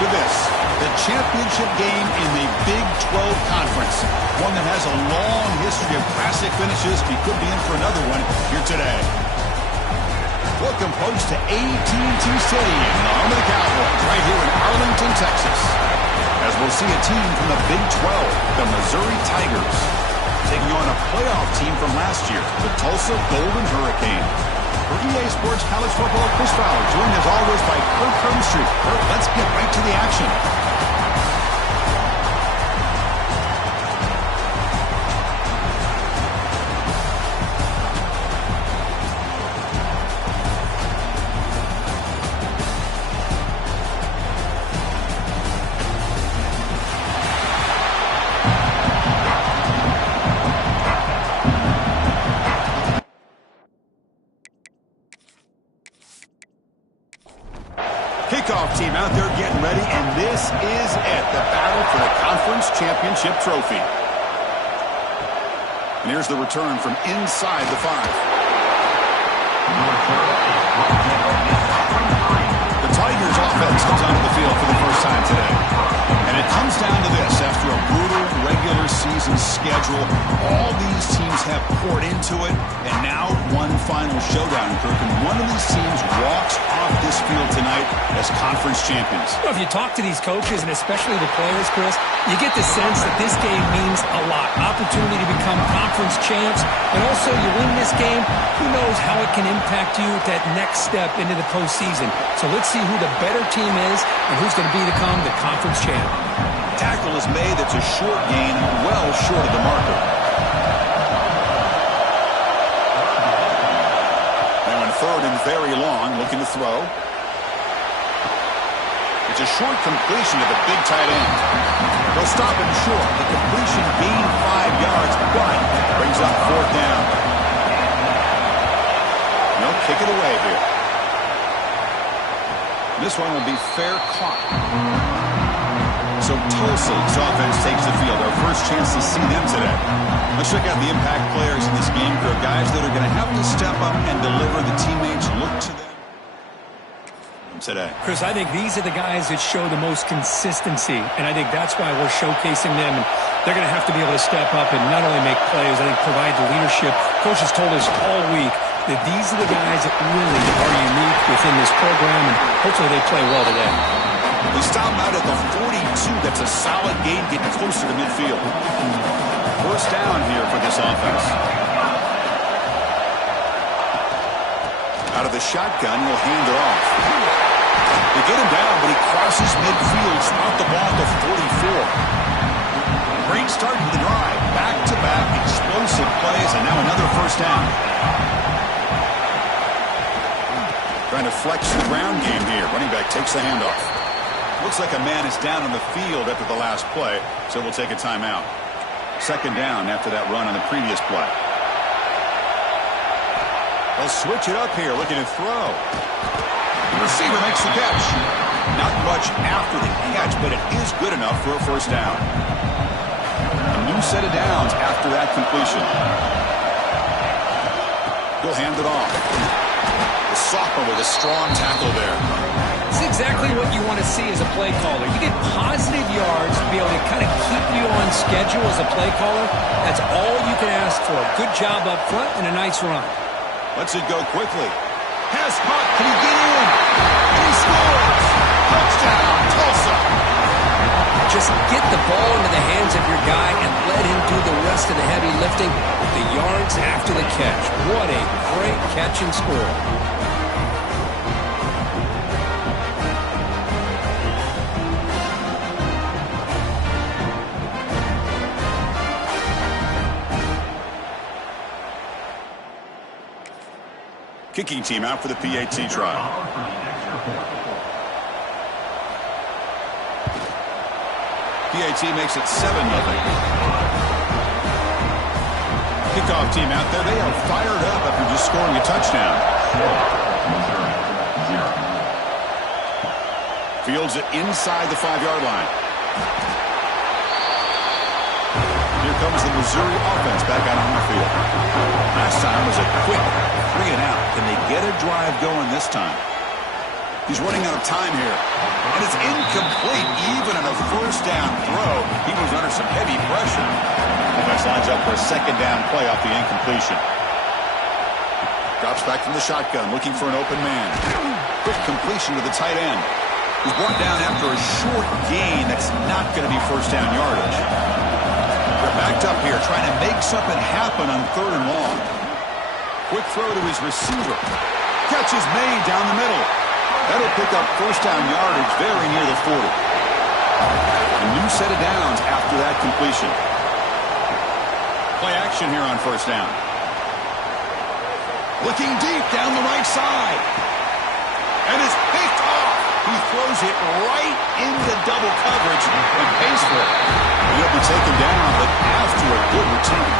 after this, the championship game in the Big 12 Conference. One that has a long history of classic finishes. We could be in for another one here today. Welcome, folks, to AT&T Stadium, the home of the Cowboys, right here in Arlington, Texas. As we'll see a team from the Big 12, the Missouri Tigers, taking on a playoff team from last year, the Tulsa Golden Hurricane. For EA Sports College Football, Chris Fowler, joined as always by Kirk Hermstreet. Kirk, let's get right to the action. Kickoff team out there getting ready, and this is it, the battle for the conference championship trophy. And here's the return from inside the 5. The Tigers offense comes onto the field for the first time today. And it comes down to this. After a brutal regular season schedule, all these teams have poured into it, and now one final showdown, Kirk. And one of these teams walks off this field tonight as conference champions. Well, if you talk to these coaches, and especially the players, Chris, you get the sense that this game means a lot. Opportunity to become conference champs, and also you win this game, who knows how it can impact you at that next step into the postseason. So let's see who the better team is and who's going to become the conference champ. Tackle is made. That's a short gain, well short of the marker. Now in third and very long, looking to throw. It's a short completion to the big tight end. They'll stop him short. The completion gained 5 yards, but brings up 4th down. They'll kick it away here. This one will be fair caught. So Tulsa's offense takes the field. Our first chance to see them today. Let's check out the impact players in this game. There are guys that are going to have to step up and deliver. The teammates look to them today. Chris, I think these are the guys that show the most consistency, and I think that's why we're showcasing them. And they're going to have to be able to step up and not only make plays, I think provide the leadership. Coach has told us all week that these are the guys that really are unique within this program, and hopefully they play well today. We stop out at the 42. That's a solid gain, getting closer to midfield. First down here for this offense. Out of the shotgun, he'll hand it off. They get him down, but he crosses midfield, spot the ball at the 44. Great start to the drive. Back-to-back explosive plays, and now another first down. Trying to flex the ground game here. Running back takes the handoff. Looks like a man is down on the field after the last play, so we'll take a timeout. Second down after that run on the previous play. They'll switch it up here, looking to throw. The receiver makes the catch. Not much after the catch, but it is good enough for a first down. A new set of downs after that completion. He'll hand it off. The sophomore with a strong tackle there. It's exactly what you want to see as a play caller. You get positive yards to be able to kind of keep you on schedule as a play caller. That's all you can ask for. Good job up front and a nice run. Lets it go quickly. Pass caught. Can he get in? And he scores. Touchdown, Tulsa. Just get the ball into the hands of your guy and let him do the rest of the heavy lifting with the yards after the catch. What a great catch and score. Kicking team out for the PAT trial. PAT makes it 7-0. Kickoff team out there. They are fired up after just scoring a touchdown. Fields it inside the 5-yard line. Here comes the Missouri offense back out on the field. Last time was a quick 3-and-out. Can they get a drive going this time? He's running out of time here. And it's incomplete, even on a first down throw. He was under some heavy pressure. Defense lines up for a second down play off the incompletion. Drops back from the shotgun, looking for an open man. Quick completion to the tight end. He's brought down after a short gain. That's not going to be first down yardage. They're backed up here, trying to make something happen on 3rd and long. Quick throw to his receiver. Catch is made down the middle. That'll pick up first down yardage very near the 40. A new set of downs after that completion. Play action here on first down. Looking deep down the right side. And it's picked off. He throws it right into double coverage and pays for it. He'll be taken down, but after a good return.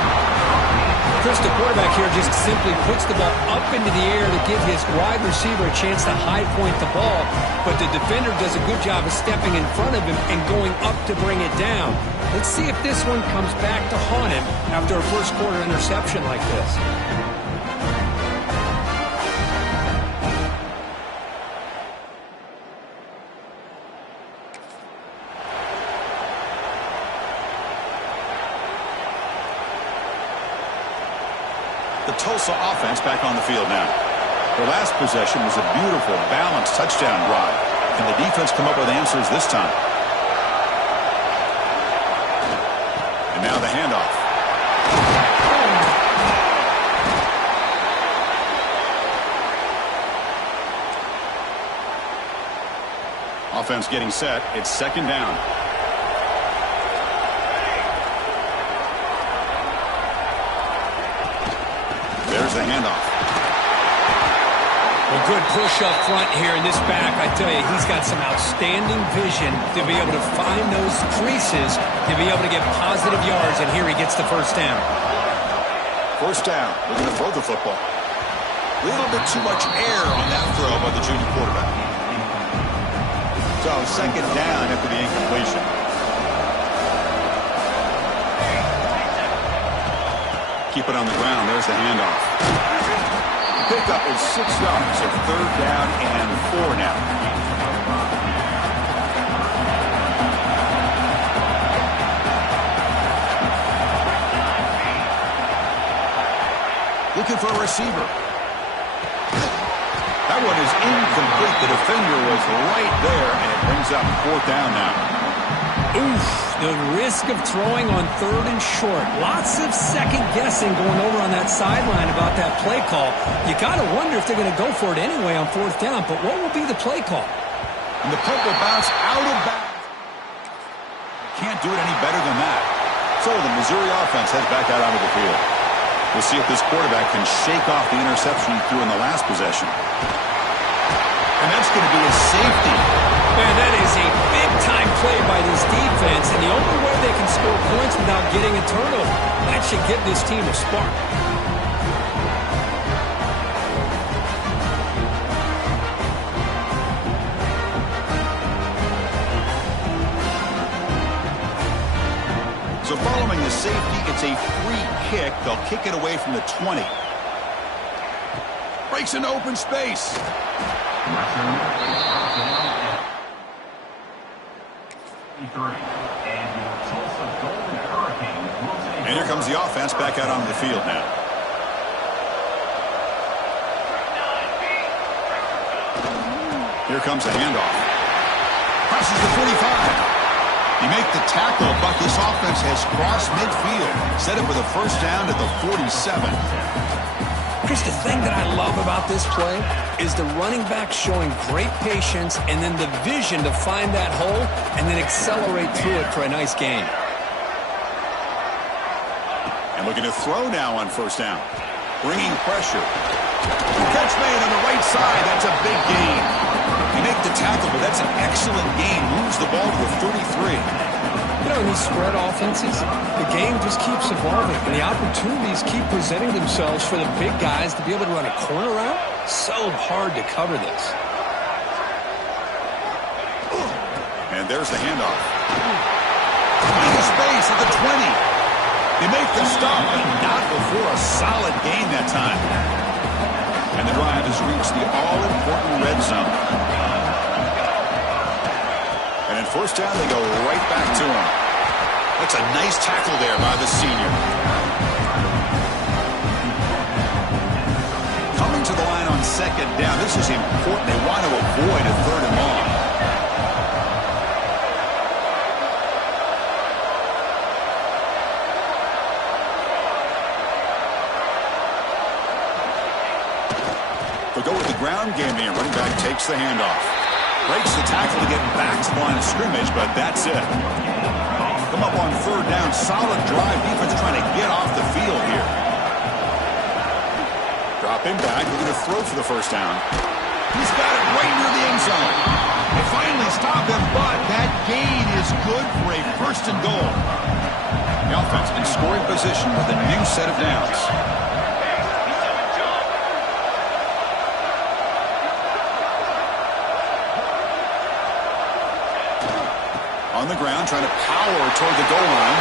Chris, the quarterback here just simply puts the ball up into the air to give his wide receiver a chance to high point the ball, but the defender does a good job of stepping in front of him and going up to bring it down. Let's see if this one comes back to haunt him after a first quarter interception like this. The Tulsa offense back on the field now. Their last possession was a beautiful, balanced touchdown drive. Can the defense come up with answers this time? And now the handoff. Offense getting set. It's second down. There's the handoff. A good push up front here in this back. I tell you, he's got some outstanding vision to be able to find those creases, to be able to get positive yards, and here he gets the first down. First down. Looking to throw the football. A little bit too much air on that throw by the junior quarterback. So second down after the incompletion. Keep it on the ground. There's the handoff. Pickup is 6 yards, so 3rd down and 4 now. Looking for a receiver. That one is incomplete. The defender was right there, and it brings up 4th down now. Oof, the risk of throwing on 3rd and short. Lots of second guessing going over on that sideline about that play call. You got to wonder if they're going to go for it anyway on 4th down, but what will be the play call? And the punt will bounce out of bounds. Can't do it any better than that. So the Missouri offense heads back out onto the field. We'll see if this quarterback can shake off the interception he threw in the last possession. And that's going to be a safety. Man, that is a big-time play by this defense, and the only way they can score points without getting a turnover. That should give this team a spark. So following the safety, it's a free kick. They'll kick it away from the 20. Breaks into open space. And here comes the offense back out on the field now. Here comes a handoff. Crosses the 45. You make the tackle, but this offense has crossed midfield. Set it for the first down at the 47. Chris, the thing that I love about this play is the running back showing great patience and then the vision to find that hole and then accelerate through it for a nice gain. And looking to throw now on first down. Bringing pressure. Catch made on the right side. That's a big gain. You make the tackle, but that's an excellent gain. Moves the ball to the 33. You know, in these spread offenses, the game just keeps evolving, and the opportunities keep presenting themselves for the big guys to be able to run a corner route. So hard to cover this. And there's the handoff. Into space at the 20. They make the stop, but not before a solid gain that time. And the drive has reached the all-important red zone. first down, they go right back to him. That's a nice tackle there by the senior. Coming to the line on second down. This is important. They want to avoid a third and long. They'll go with the ground game here. Running back takes the handoff. Breaks the tackle to get back to the line of scrimmage, but that's it. Come up on third down. Solid drive. Defense trying to get off the field here. Drop him back. We're going to throw for the first down. He's got it right near the end zone. They finally stop him, but that gain is good for a first and goal. The offense in scoring position with a new set of downs. On the ground, trying to power toward the goal line.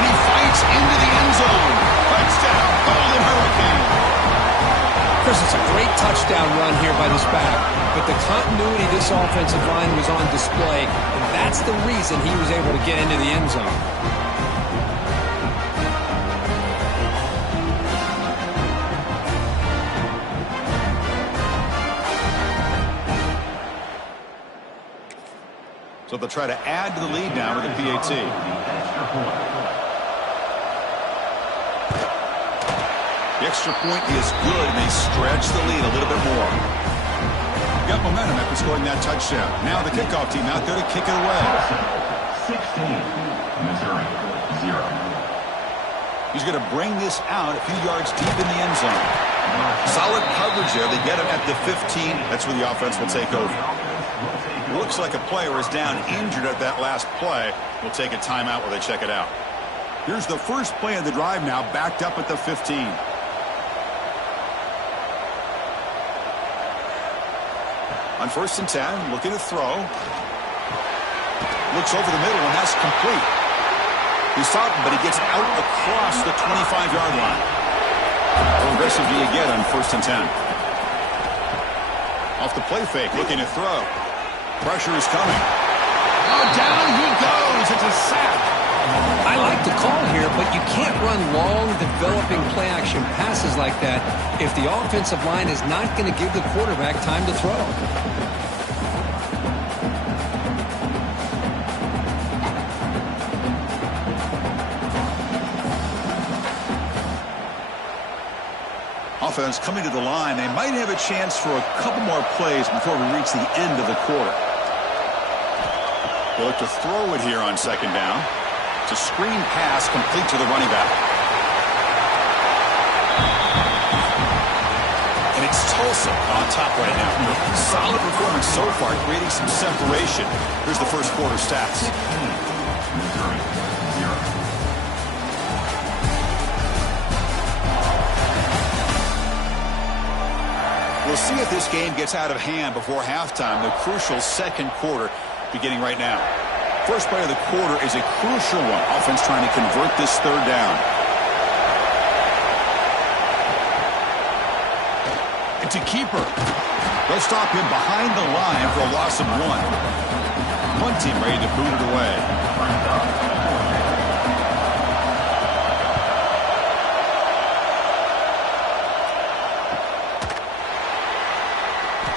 And he fights into the end zone. Touchdown, Golden Hurricane. Chris, it's a great touchdown run here by this back. But the continuity of this offensive line was on display, and that's the reason he was able to get into the end zone. So they'll try to add to the lead now with a PAT. The extra point is good, and they stretch the lead a little bit more. Got momentum after scoring that touchdown. Now the kickoff team out there to kick it away. 16, Missouri, 0. He's going to bring this out a few yards deep in the end zone. Solid coverage there. They get him at the 15. That's where the offense will take over. Looks like a player is down injured at that last play. We'll take a timeout while they check it out. Here's the first play of the drive now, backed up at the 15. On first and 10, looking to throw. Looks over the middle, and that's complete. He's stopped, but he gets out across the 25-yard line. How aggressive do you get on first and 10? Off the play fake, looking to throw. Pressure is coming. Oh, down he goes. It's a sack. I like the call here, but you can't run long, developing play-action passes like that if the offensive line is not going to give the quarterback time to throw. Offense coming to the line. They might have a chance for a couple more plays before we reach the end of the quarter. They look to throw it here on second down. It's a screen pass complete to the running back. And it's Tulsa on top right now. Solid performance so far, creating some separation. Here's the first quarter stats. Missouri, 0. We'll see if this game gets out of hand before halftime. The crucial second quarter beginning right now. First play of the quarter is a crucial one. Offense trying to convert this third down. It's a keeper. They'll stop him behind the line for a loss of 1. Punt team ready to boot it away.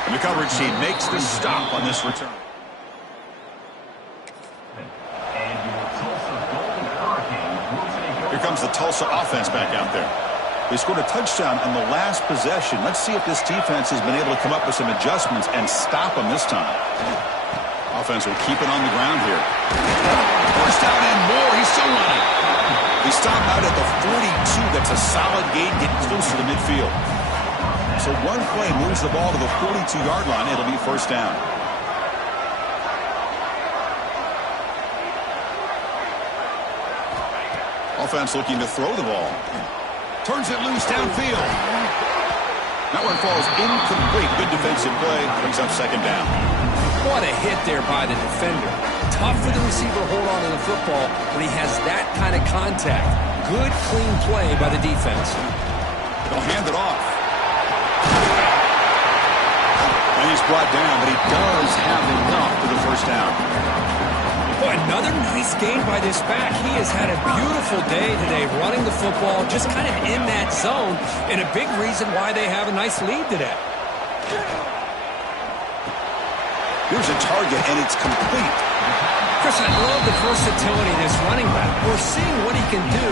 And the coverage team makes the stop on this return. Here comes the Tulsa offense back out there. They scored a touchdown on the last possession. Let's see if this defense has been able to come up with some adjustments and stop them this time. Offense will keep it on the ground here. First down and more. He's still running. He stopped out at the 42. That's a solid gain, getting close to the midfield. So one play moves the ball to the 42-yard line. It'll be first down. Offense looking to throw the ball. Turns it loose downfield. That one falls incomplete. Good defensive play. Brings up second down. What a hit there by the defender. Tough for the receiver to hold on to the football when he has that kind of contact. Good, clean play by the defense. They'll hand it off. And he's brought down, but he does have enough for the first down. Nice gain by this back. He has had a beautiful day today running the football, just kind of in that zone, and a big reason why they have a nice lead today. Here's a target, and it's complete. Chris, I love the versatility of this running back. We're seeing what he can do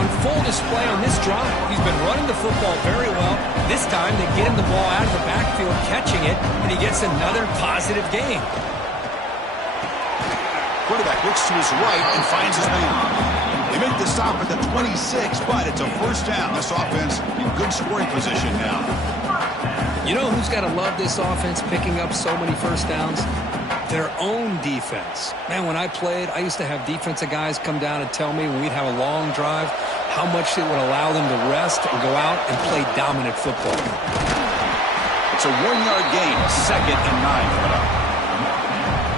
on full display on this drive. He's been running the football very well. This time, they get him the ball out of the backfield, catching it, and he gets another positive gain. Quarterback looks to his right and finds his man. They make the stop at the 26, but it's a first down. This offense in good scoring position now. You know who's got to love this offense picking up so many first downs? Their own defense. Man, when I played, I used to have defensive guys come down and tell me when we'd have a long drive how much it would allow them to rest and go out and play dominant football. It's a 1-yard gain, 2nd and 9 coming up.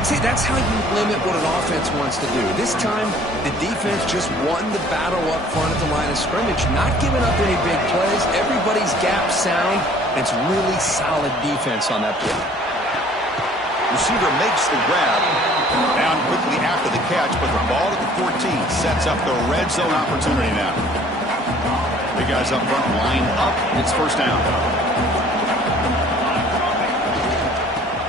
See, that's how you limit what an offense wants to do. This time, the defense just won the battle up front at the line of scrimmage, not giving up any big plays. Everybody's gap sound. It's really solid defense on that play. Receiver makes the grab. Down quickly after the catch, but the ball at the 14 sets up the red zone opportunity now. Big guys up front line up. It's first down.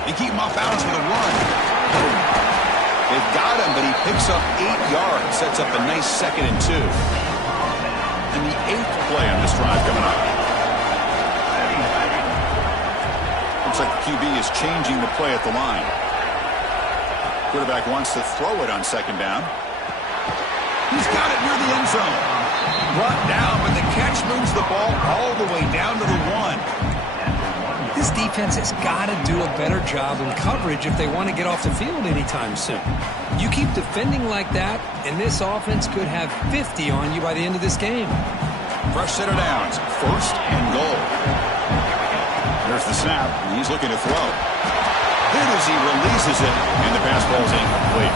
They keep him off balance with a run. They've got him, but he picks up 8 yards. Sets up a nice 2nd and 2. And the 8th play on this drive coming up. Looks like the QB is changing the play at the line. Quarterback wants to throw it on 2nd down. He's got it near the end zone. Brought down, but the catch moves the ball all the way down to the 1. This defense has got to do a better job in coverage if they want to get off the field anytime soon. You keep defending like that, and this offense could have 50 on you by the end of this game. Fresh set of downs, 1st and goal. There's the snap, and he's looking to throw. Good as he releases it, and the pass ball is incomplete.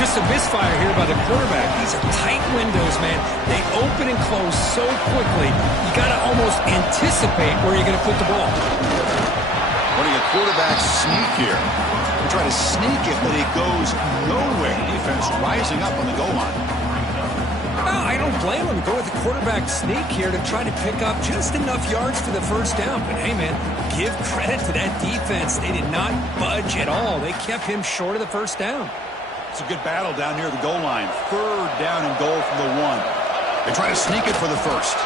Just a misfire here by the quarterback. These are tight windows, man. They open and close so quickly. You got to almost anticipate where you're going to put the ball. Running a quarterback sneak here. They try to sneak it, but it goes nowhere. Defense rising up on the goal line. Well, I don't blame them. Go with the quarterback sneak here to try to pick up just enough yards for the first down. But, hey, man, give credit to that defense. They did not budge at all. They kept him short of the first down. It's a good battle down near the goal line. 3rd down and goal from the 1. They try to sneak it for the first.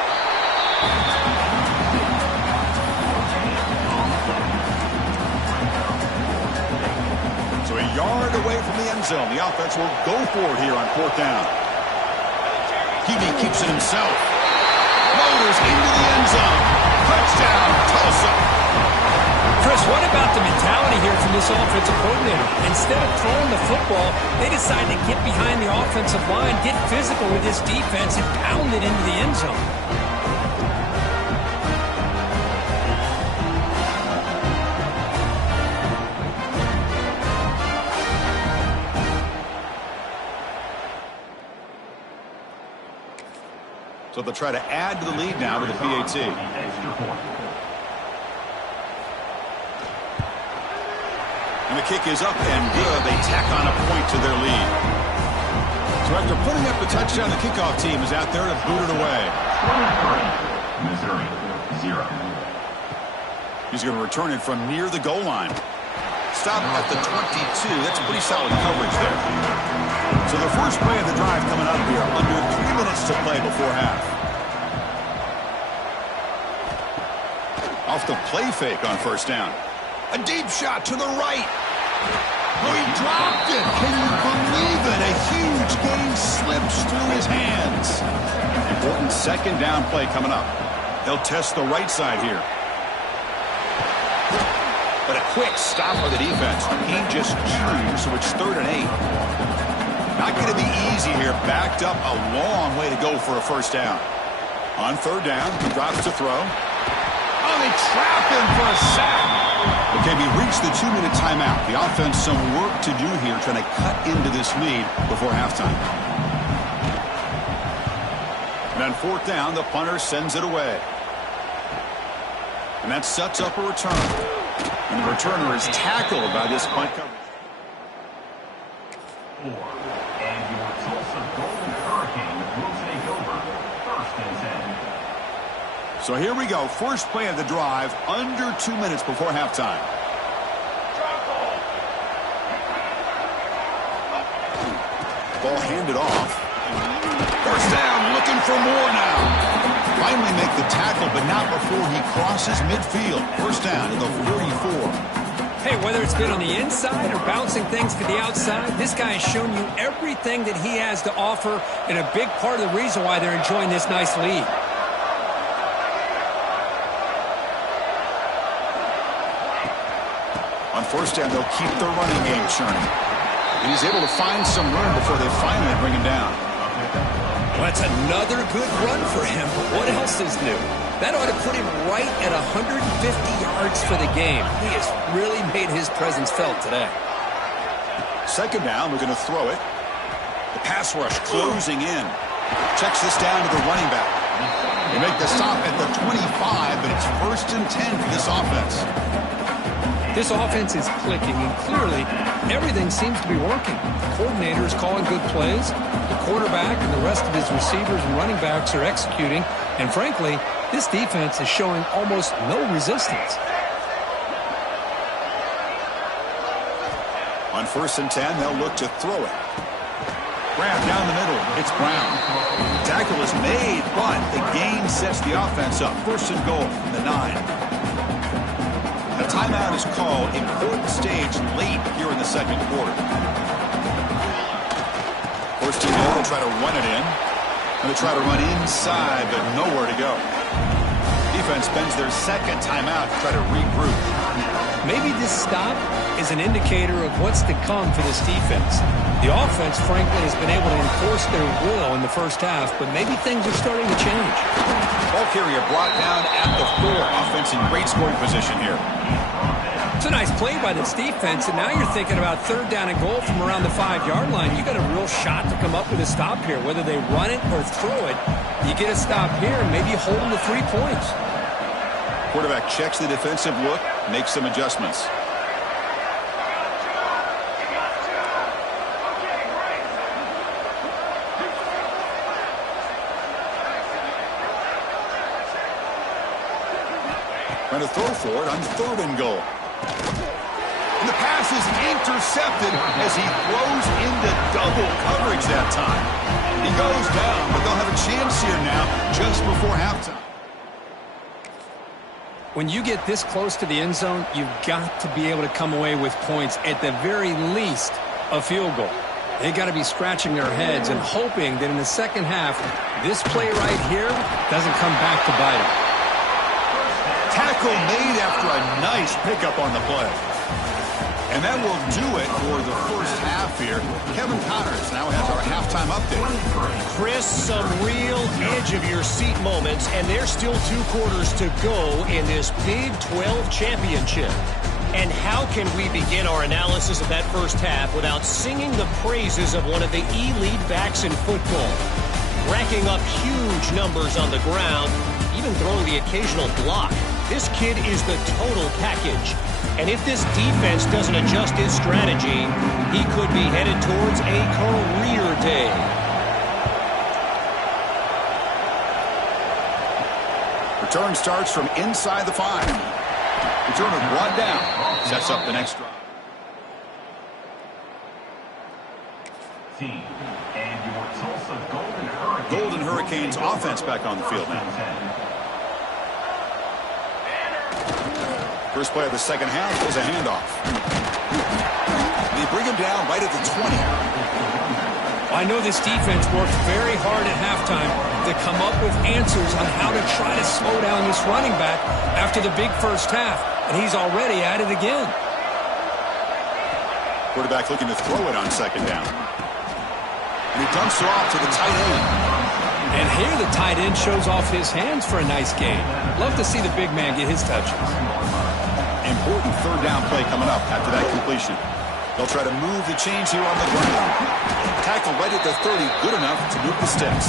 So a yard away from the end zone. The offense will go for it here on 4th down. QB keeps it himself. Motors into the end zone. Touchdown, Tulsa. Chris, what about the mentality here from this offensive coordinator? Instead of throwing the football, they decide to get behind the offensive line, get physical with this defense, and pound it into the end zone. So they'll try to add to the lead now with a PAT. And the kick is up and good. They tack on a point to their lead. So after putting up the touchdown, the kickoff team is out there to boot it away. Missouri, 0. He's going to return it from near the goal line. Stop at the 22. That's pretty solid coverage there. So the first play of the drive coming up here. Under 3 minutes to play before half. Off the play fake on first down. A deep shot to the right. Oh, he dropped it. Can you believe it? A huge gain slips through his hands. Important 2nd down play coming up. They'll test the right side here. But a quick stop by the defense. He just chews, so it's 3rd and 8. Not going to be easy here. Backed up a long way to go for a first down. On 3rd down, he drops to throw. Oh, they trap him for a sack. Okay, we reached the 2-minute timeout. The offense some work to do here, trying to cut into this lead before halftime. And on 4th down, the punter sends it away. And that sets up a return. And the returner is tackled by this punt coverage. 4th and So here we go. First play of the drive, under 2 minutes before halftime. Ball handed off. First down, looking for more now. Finally make the tackle, but not before he crosses midfield. First down to the 44. Hey, whether it's been on the inside or bouncing things to the outside, this guy has shown you everything that he has to offer, and a big part of the reason why they're enjoying this nice lead. On first down, they'll keep their running game churning. And he's able to find some room before they finally bring him down. Well, that's another good run for him. But what else is new? That ought to put him right at 150 yards for the game. He has really made his presence felt today. Second down, we're going to throw it. The pass rush closing in. Checks this down to the running back. They make the stop at the 25, but it's 1st and 10 for this offense. This offense is clicking, and clearly everything seems to be working. The coordinator is calling good plays. The quarterback and the rest of his receivers and running backs are executing. And frankly, this defense is showing almost no resistance. On 1st and 10, they'll look to throw it. Grab down the middle. It's Brown. Tackle is made, but the gain sets the offense up. 1st and goal from the 9. A timeout is called. Important stage late here in the second quarter. 1st and goal. They'll try to run it in. And they try to run inside, but nowhere to go. Defense spends their second timeout to try to regroup. Maybe this stop is an indicator of what's to come for this defense. The offense, frankly, has been able to enforce their will in the first half, but maybe things are starting to change. Ball carrier brought down at the 4. Offense in great scoring position here. It's a nice play by this defense, and now you're thinking about 3rd down and goal from around the 5-yard line. You got a real shot to come up with a stop here. Whether they run it or throw it, you get a stop here and maybe hold them to 3 points. Quarterback checks the defensive look, makes some adjustments. Trying to throw for it on 3rd and goal. And the pass is intercepted as he throws into double coverage that time. He goes down, but they'll have a chance here now just before halftime. When you get this close to the end zone, you've got to be able to come away with points, at the very least, a field goal. They got to be scratching their heads and hoping that in the second half, this play right here doesn't come back to bite them. Tackle made after a nice pickup on the play. And that will do it for the first half here. Kevin Connors now has our halftime update. Chris, some real edge-of-your-seat moments, and there's still 2 quarters to go in this Big 12 championship. And how can we begin our analysis of that first half without singing the praises of one of the elite backs in football? Racking up huge numbers on the ground, even throwing the occasional block. This kid is the total package. And if this defense doesn't adjust his strategy, he could be headed towards a career day. Return starts from inside the 5. Return is brought down. Sets up the next drive. Team and your Tulsa Golden Hurricanes offense back on the field now. First play of the second half is a handoff. They bring him down right at the 20. I know this defense worked very hard at halftime to come up with answers on how to try to slow down this running back after the big first half, and he's already at it again. Quarterback looking to throw it on 2nd down. And he dumps it off to the tight end. And here the tight end shows off his hands for a nice gain. Love to see the big man get his touches. Important 3rd down play coming up after that completion. They'll try to move the chains here on the ground. Tackle right at the 30, good enough to move the sticks.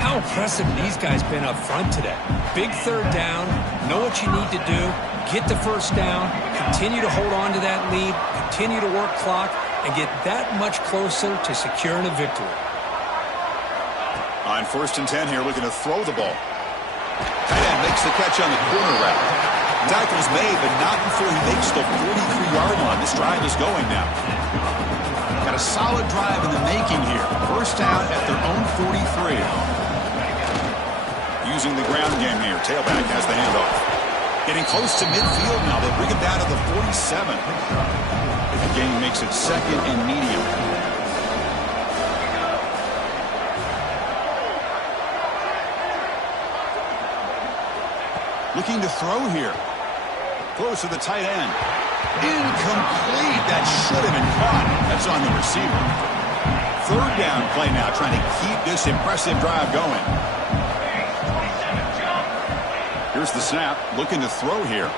How impressive these guys been up front today. Big 3rd down, know what you need to do, get the 1st down, continue to hold on to that lead, continue to work clock, and get that much closer to securing a victory. On 1st and 10 here, looking to throw the ball. Tight end makes the catch on the corner route. Tackle's made, but not before he makes the 43-yard line. This drive is going now. Got a solid drive in the making here. First down at their own 43. Using the ground game here. Tailback has the handoff. Getting close to midfield now. They bring him down to the 47. The game makes it second and medium. Looking to throw here. Throws to the tight end. Incomplete. That should have been caught. That's on the receiver. Third down play now, trying to keep this impressive drive going. Here's the snap. Looking to throw here.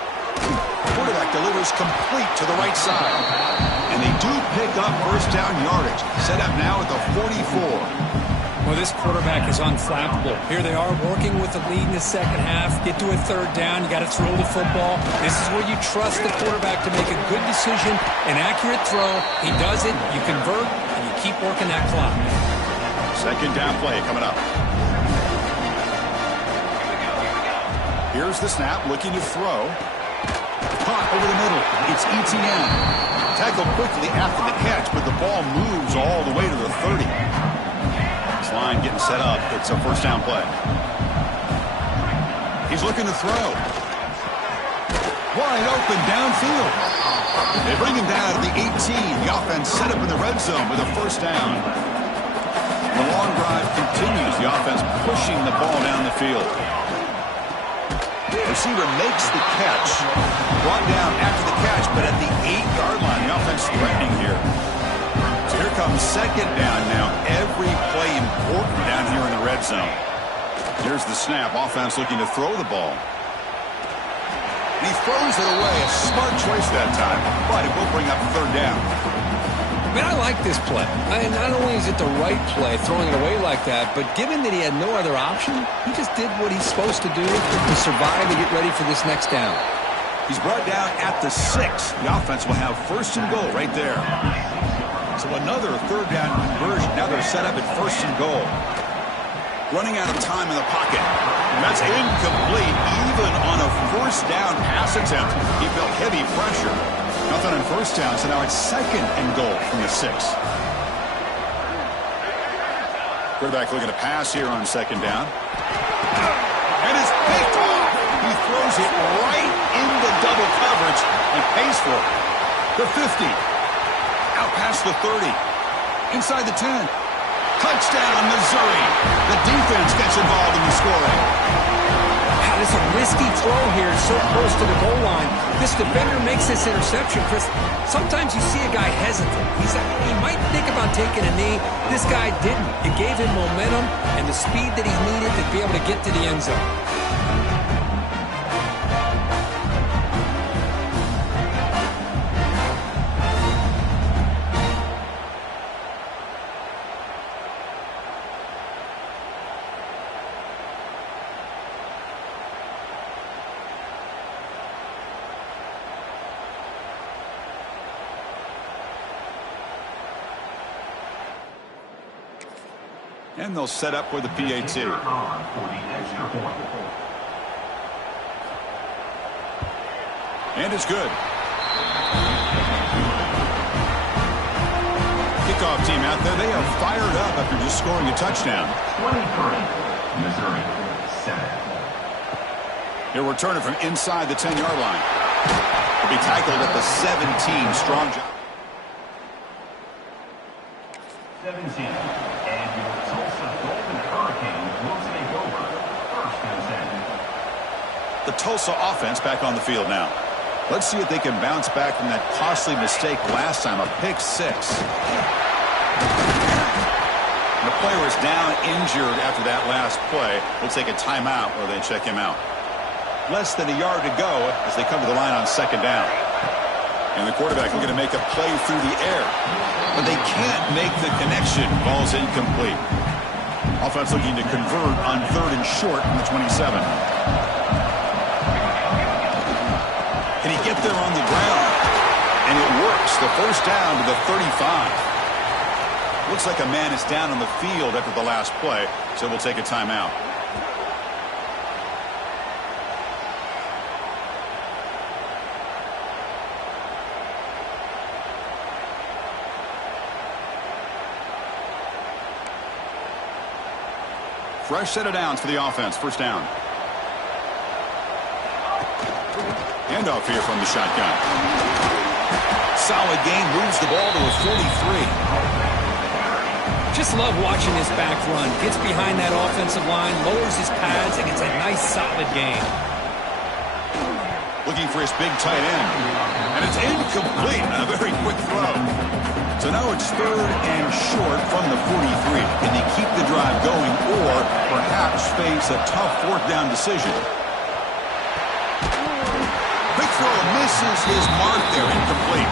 Quarterback delivers complete to the right side. And they do pick up first down yardage. Set up now at the 44. Well, this quarterback is unflappable. Here they are working with the lead in the second half. Get to a third down. You got to throw the football. This is where you trust the quarterback to make a good decision, an accurate throw. He does it. You convert, and you keep working that clock. Second down play coming up. Here's the snap. Looking to throw. Caught over the middle. It's ETN. Tackled quickly after the catch, but the ball moves all the way to the 30. Line getting set up. It's a first down play. He's looking to throw. Wide open downfield. They bring him down to the 18. The offense set up in the red zone with a first down. The long drive continues. The offense pushing the ball down the field. Receiver makes the catch. Brought down after the catch, but at the 8-yard line, the offense threatening here. So here comes second down now. Every play important down here in the red zone. Here's the snap. Offense looking to throw the ball. And he throws it away. A smart choice that time, but it will bring up third down. Man, I like this play. Not only is it the right play, throwing it away like that, but given that he had no other option, he just did what he's supposed to do to survive and get ready for this next down. He's brought down at the 6. The offense will have first and goal right there. So another third down conversion. Now they're set up at first and goal. Running out of time in the pocket. And that's incomplete. Even on a first down pass attempt, he felt heavy pressure. Nothing on first down, so now it's second and goal from the 6. Quarterback looking to pass here on second down. And it's picked off. He throws it right into double coverage and pays for it. The 50. Out past the 30. Inside the 10. Touchdown, Missouri. The defense gets involved in the scoring. Wow, this is a risky throw here, so close to the goal line. This defender makes this interception, Chris. Sometimes you see a guy hesitant. He might think about taking a knee. This guy didn't. It gave him momentum and the speed that he needed to be able to get to the end zone. And they'll set up with the PAT. And it's good. Kickoff team out there. They are fired up after just scoring a touchdown. 23, Missouri, 7. He'll return it from inside the 10-yard line. He'll be tackled at the 17. Strong job. 17. And your Tulsa Golden Hurricanes will take over first and 10. The Tulsa offense back on the field now. Let's see if they can bounce back from that costly mistake last time, a pick 6. The player is down injured after that last play. We'll take a timeout where they check him out. Less than a yard to go as they come to the line on second down. And the quarterback looking to make a play through the air. But they can't make the connection. Ball's incomplete. Offense looking to convert on third and short from the 27. Can he get there on the ground? And it works. The first down to the 35. Looks like a man is down on the field after the last play, so we'll take a timeout. fresh set of downs for the offense. First down. Handoff here from the shotgun. Solid gain, moves the ball to a 43. Just love watching this back run. Gets behind that offensive line, lowers his pads, and gets a nice solid gain. Looking for his big tight end. And it's incomplete. A very quick throw. So now it's 3rd and short from the 43. Can they keep the drive going or perhaps face a tough 4th down decision? Quick throw misses his mark there. Incomplete.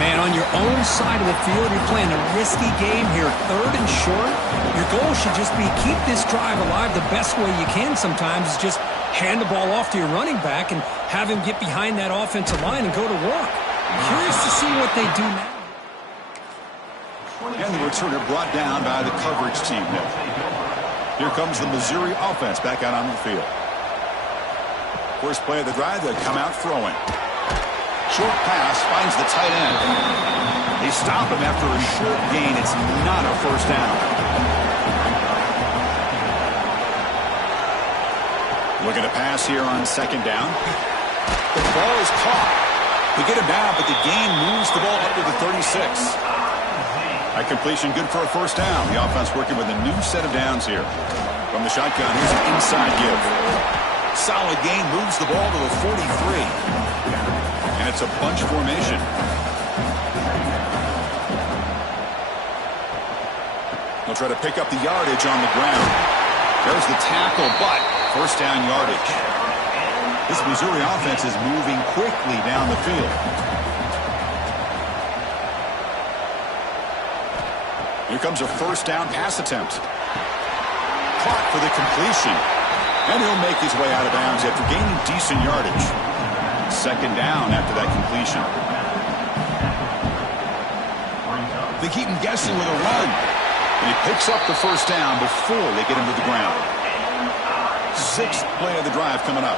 Man, on your own side of the field, you're playing a risky game here. 3rd and short. Your goal should just be keep this drive alive the best way you can sometimes is just hand the ball off to your running back and have him get behind that offensive line and go to work. Curious to see what they do now. And the returner brought down by the coverage team now. Here comes the Missouri offense back out on the field. First play of the drive, they come out throwing. Short pass finds the tight end. They stop him after a short gain. It's not a first down. Looking to pass here on 2nd down. The ball is caught. They get him down, but the gain moves the ball up to the 36. That completion good for a first down. The offense working with a new set of downs here. From the shotgun, here's an inside give. Solid gain moves the ball to a 43. And it's a bunch formation. They'll try to pick up the yardage on the ground. There's the tackle, but first down yardage. This Missouri offense is moving quickly down the field. Here comes a first down pass attempt. Caught for the completion. And he'll make his way out of bounds after gaining decent yardage. 2nd down after that completion. They keep him guessing with a run. And he picks up the first down before they get him to the ground. 6th play of the drive coming up.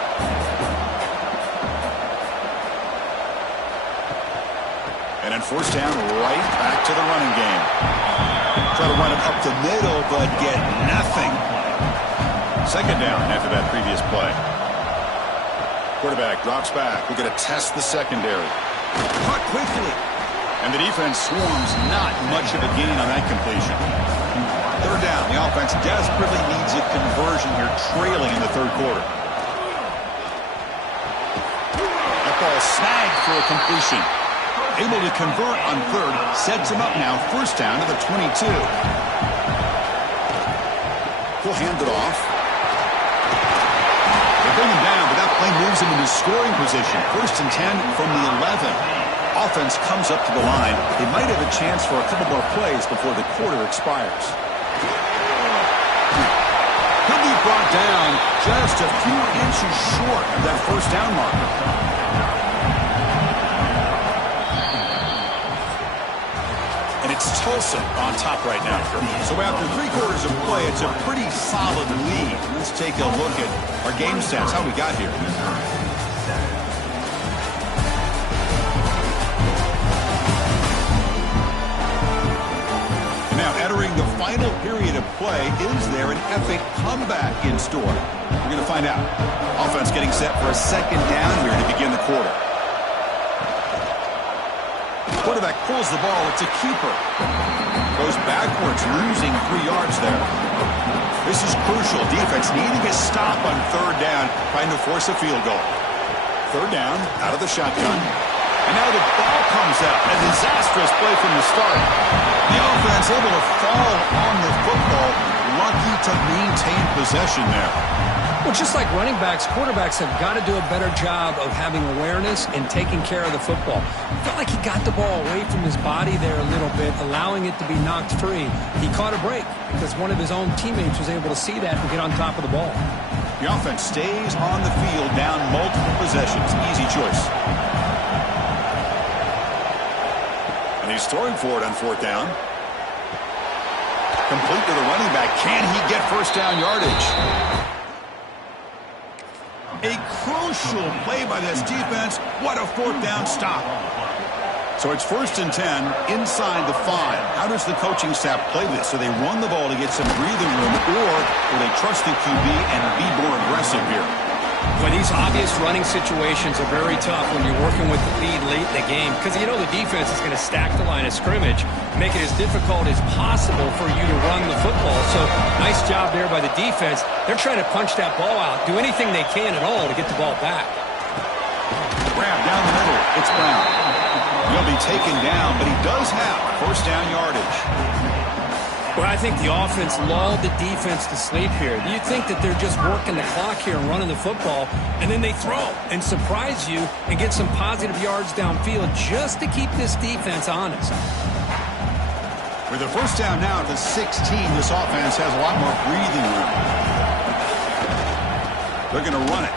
And then first down, right back to the running game. Try to run it up the middle, but get nothing. 2nd down after that previous play. Quarterback drops back. We're going to test the secondary. Caught quickly. And the defense swarms. Not much of a gain on that completion. 3rd down. The offense desperately needs a conversion here, trailing in the 3rd quarter. That ball snagged for a completion. Able to convert on 3rd. Sets him up now. First down to the 22. He'll hand it off. They bring him down, but that play moves him into scoring position. 1st and 10 from the 11. Offense comes up to the line. They might have a chance for a couple more plays before the quarter expires. He'll be brought down just a few inches short of that first down marker. And it's Tulsa on top right now. So after 3 quarters of play, it's a pretty solid lead. Let's take a look at our game stats, how we got here. Now entering the final period of play, is there an epic comeback in store? We're going to find out. Offense getting set for a 2nd down here to begin the quarter. Quarterback pulls the ball. It's a keeper. Goes backwards, losing 3 yards there. This is crucial. Defense needing a stop on 3rd down, trying to force a field goal. 3rd down, out of the shotgun. And now the ball comes out. A disastrous play from the start. The offense able to fall on the football. Lucky to maintain possession there. Well, just like running backs, quarterbacks have got to do a better job of having awareness and taking care of the football. I felt like he got the ball away from his body there a little bit, allowing it to be knocked free. He caught a break because one of his own teammates was able to see that and get on top of the ball. The offense stays on the field, down multiple possessions. Easy choice. And he's throwing for it on 4th down. Complete to the running back. Can he get first down yardage? A crucial play by this defense. What a 4th down stop. So it's 1st and 10 inside the 5. How does the coaching staff play this? So they run the ball to get some breathing room, or will they trust the QB and be more aggressive here? Well, these obvious running situations are very tough when you're working with the lead late in the game, because you know the defense is going to stack the line of scrimmage, make it as difficult as possible for you to run the football. So nice job there by the defense. They're trying to punch that ball out, do anything they can at all to get the ball back. Grab down the middle. It's Brown. He'll be taken down, but he does have 1st down yardage. Well, I think the offense lulled the defense to sleep here. You think that they're just working the clock here and running the football, and then they throw and surprise you and get some positive yards downfield just to keep this defense honest. With a 1st down now at the 16, this offense has a lot more breathing room. They're going to run it.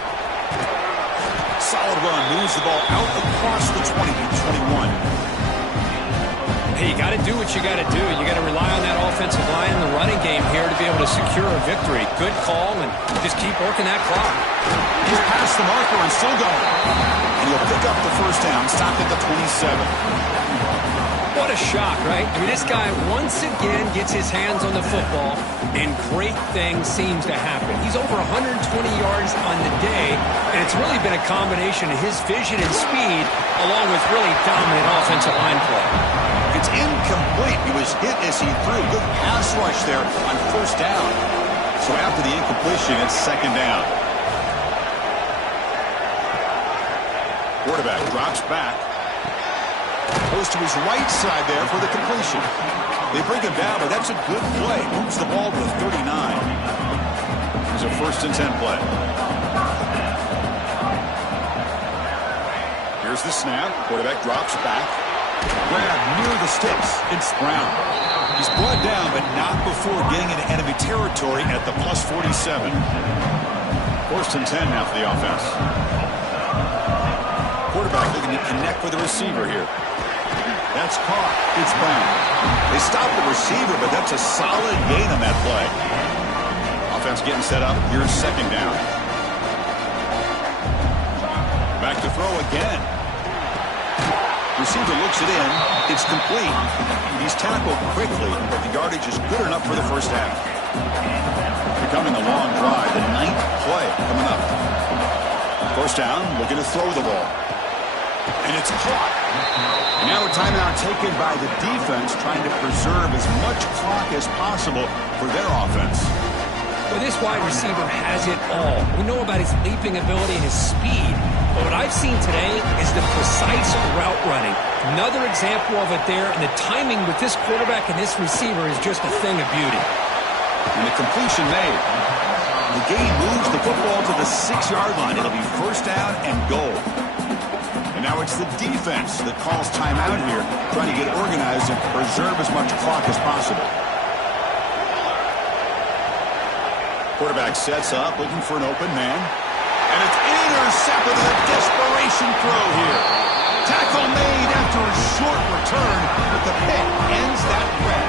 Solid run, moves the ball out across the 20 to 21. Hey, you got to do what you got to do. You got to rely on that offensive line in the running game here to be able to secure a victory. Good call, and just keep working that clock. He's past the marker and still going. And he'll pick up the 1st down, stop at the 27. What a shock, right? I mean, this guy once again gets his hands on the football, and great things seems to happen. He's over 120 yards on the day, and it's really been a combination of his vision and speed, along with really dominant offensive line play. It's incomplete. He was hit as he threw. Good pass rush there on 1st down. So after the incompletion, it's 2nd down. Quarterback drops back. Goes to his right side there for the completion. They bring him down, but that's a good play. Moves the ball to the 39. It's a 1st and 10 play. Here's the snap. Quarterback drops back. Grab near the sticks. It's Brown. He's brought down, but not before getting into enemy territory at the plus 47. 1st and 10 now for the offense. Quarterback looking to connect with the receiver here. That's caught. It's Brown. They stop the receiver, but that's a solid gain on that play. Offense getting set up. Here's 2nd down. Back to throw again. Receiver looks it in. It's complete. He's tackled quickly, but the yardage is good enough for the 1st half. Becoming a long drive. The 9th play coming up. 1st down, looking to throw the ball. And it's caught. And now a timeout taken by the defense, trying to preserve as much clock as possible for their offense. Well, this wide receiver has it all. We know about his leaping ability and his speed. But what I've seen today is the precise route running. Another example of it there, and the timing with this quarterback and this receiver is just a thing of beauty. And the completion made. The game moves the football to the 6-yard line. It'll be 1st down and goal. And now it's the defense that calls timeout here, trying to get organized and preserve as much clock as possible. Quarterback sets up, looking for an open man. And it's intercepted with a desperation throw here. Tackle made after a short return, but the pick ends that threat.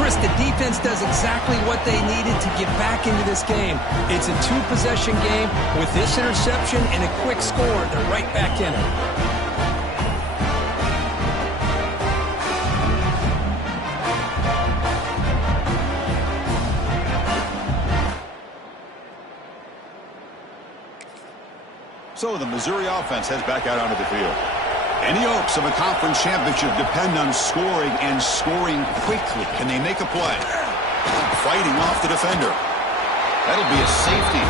Chris, the defense does exactly what they needed to get back into this game. It's a 2-possession game. With this interception and a quick score, they're right back in it. So the Missouri offense heads back out onto the field. Any hopes of a conference championship depend on scoring and scoring quickly. Can they make a play? Fighting off the defender. That'll be a safety.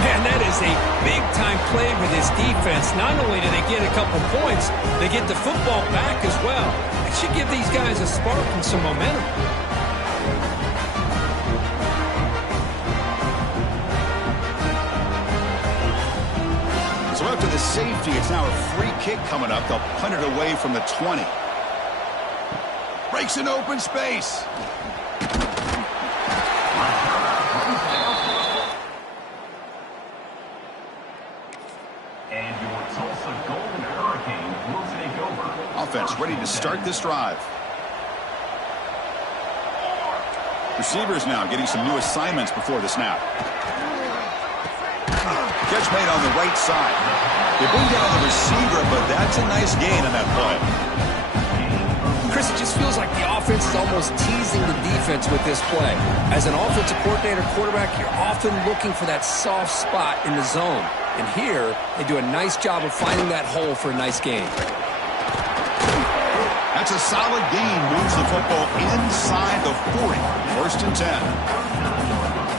Man, that is a big-time play for this defense. Not only do they get a couple points, they get the football back as well. It should give these guys a spark and some momentum. So after the safety, it's now a free kick coming up. They'll punt it away from the 20. Breaks an open space. And your Tulsa Golden Hurricane will take over. Offense ready to start this drive. Receivers now getting some new assignments before the snap. Catch made on the right side. They bring down the receiver, but that's a nice gain on that play. Chris, it just feels like the offense is almost teasing the defense with this play. As an offensive coordinator, quarterback, you're often looking for that soft spot in the zone. And here, they do a nice job of finding that hole for a nice gain. That's a solid gain. Moves the football inside the 40. 1st and 10.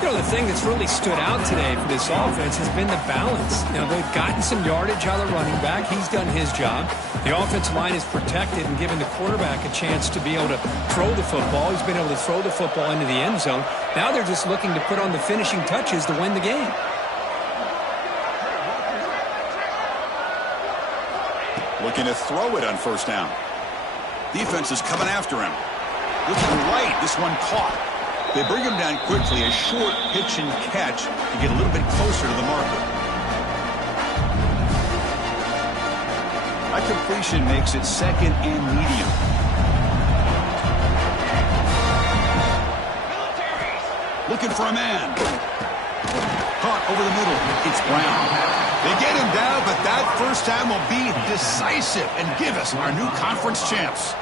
You know, the thing that's really stood out today for this offense has been the balance. You know, they've gotten some yardage out of the running back. He's done his job. The offensive line is protected and given the quarterback a chance to be able to throw the football. He's been able to throw the football into the end zone. Now they're just looking to put on the finishing touches to win the game. Looking to throw it on 1st down. Defense is coming after him. Looking right. This one caught. They bring him down quickly, a short pitch and catch to get a little bit closer to the marker. That completion makes it 2nd and medium. Looking for a man. Caught over the middle. It's Brown. They get him down, but that 1st time will be decisive and give us our new conference champs.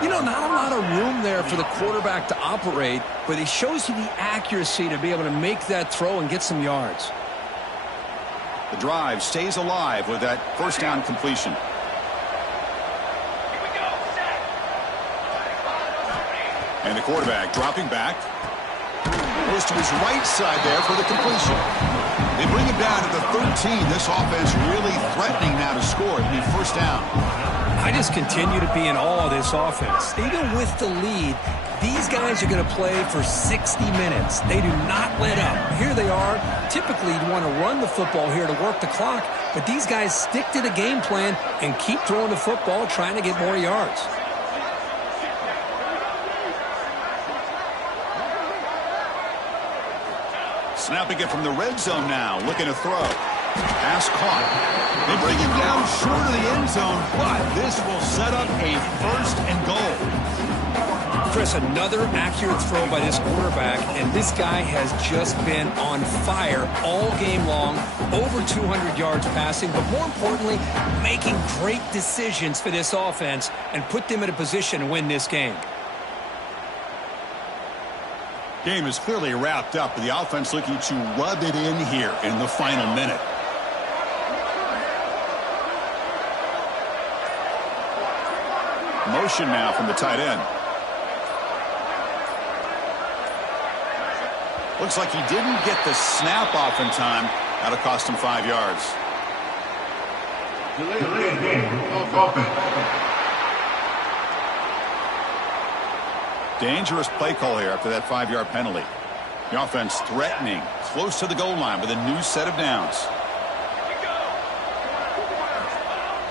You know, not a lot of room there for the quarterback to operate, but he shows you the accuracy to be able to make that throw and get some yards. The drive stays alive with that 1st down completion. And the quarterback dropping back. Goes to his right side there for the completion. They bring him down to the 13. This offense really threatening now to score. It'll be 1st down. I just continue to be in awe of this offense. Even with the lead, these guys are going to play for 60 minutes. They do not let up. Here they are. Typically, you want to run the football here to work the clock, but these guys stick to the game plan and keep throwing the football, trying to get more yards. Snapping it from the red zone now, looking to throw. Pass caught. They bring him down short of the end zone, but this will set up a 1st and goal. Chris, another accurate throw by this quarterback, and this guy has just been on fire all game long, over 200 yards passing, but more importantly, making great decisions for this offense and put them in a position to win this game. Game is clearly wrapped up, but the offense looking to rub it in here in the final minute. Motion now from the tight end. Looks like he didn't get the snap off in time. That'll cost him 5 yards. Dangerous play call here after that 5-yard penalty. The offense threatening, close to the goal line with a new set of downs.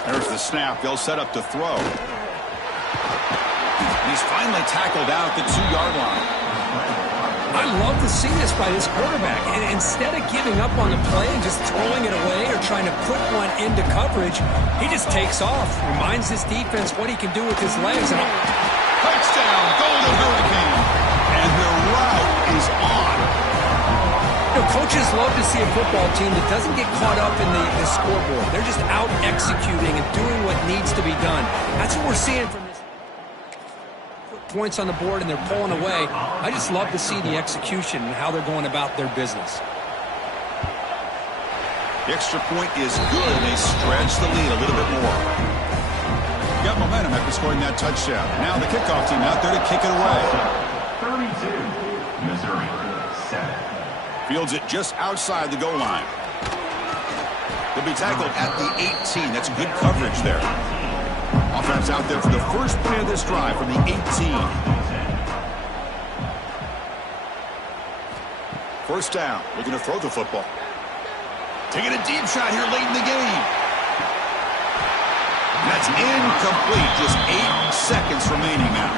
There's the snap. They'll set up to throw. He's finally tackled out at the 2-yard line. I love to see this by this quarterback. And instead of giving up on the play and just throwing it away or trying to put one into coverage, he just takes off. Reminds his defense what he can do with his legs. And touchdown, Golden Hurricane. And the route is on. You know, coaches love to see a football team that doesn't get caught up in the scoreboard. They're just out executing and doing what needs to be done. That's what we're seeing from this. Points on the board and they're pulling away. I just love to see the execution and how they're going about their business. The extra point is good. They stretch the lead a little bit more. Got momentum after scoring that touchdown. Now the kickoff team out there to kick it away. 32, Missouri, 7. Fields it just outside the goal line. They'll be tackled at the 18. That's good coverage there. Offense out there for the first play of this drive from the 18. First down, looking to throw the football. Taking a deep shot here late in the game. That's incomplete. Just 8 seconds remaining now.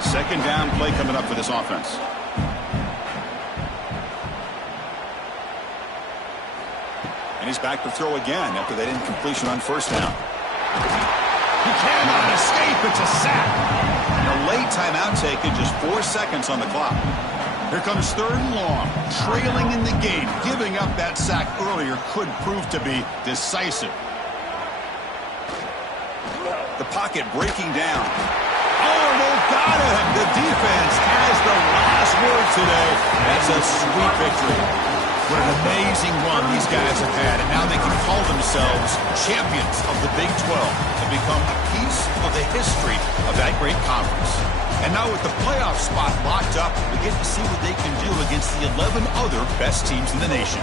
2nd down play coming up for this offense. And he's back to throw again after that incompletion on 1st down. He cannot escape. It's a sack. And a late timeout taken, just 4 seconds on the clock. Here comes 3rd and long. Trailing in the game. Giving up that sack earlier could prove to be decisive. The pocket breaking down. Oh, they got him. The defense has the last word today. That's a sweet victory. What an amazing run these guys have had, and now they can call themselves champions of the Big 12 and become a piece of the history of that great conference. And now with the playoff spot locked up, we get to see what they can do against the 11 other best teams in the nation.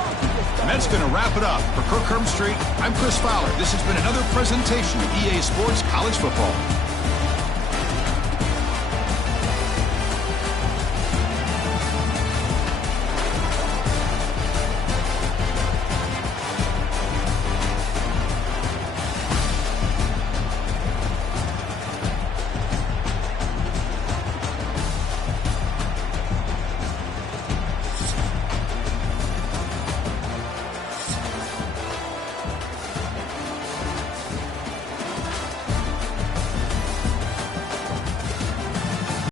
And that's going to wrap it up. For Kirk Street, I'm Chris Fowler. This has been another presentation of EA Sports College Football.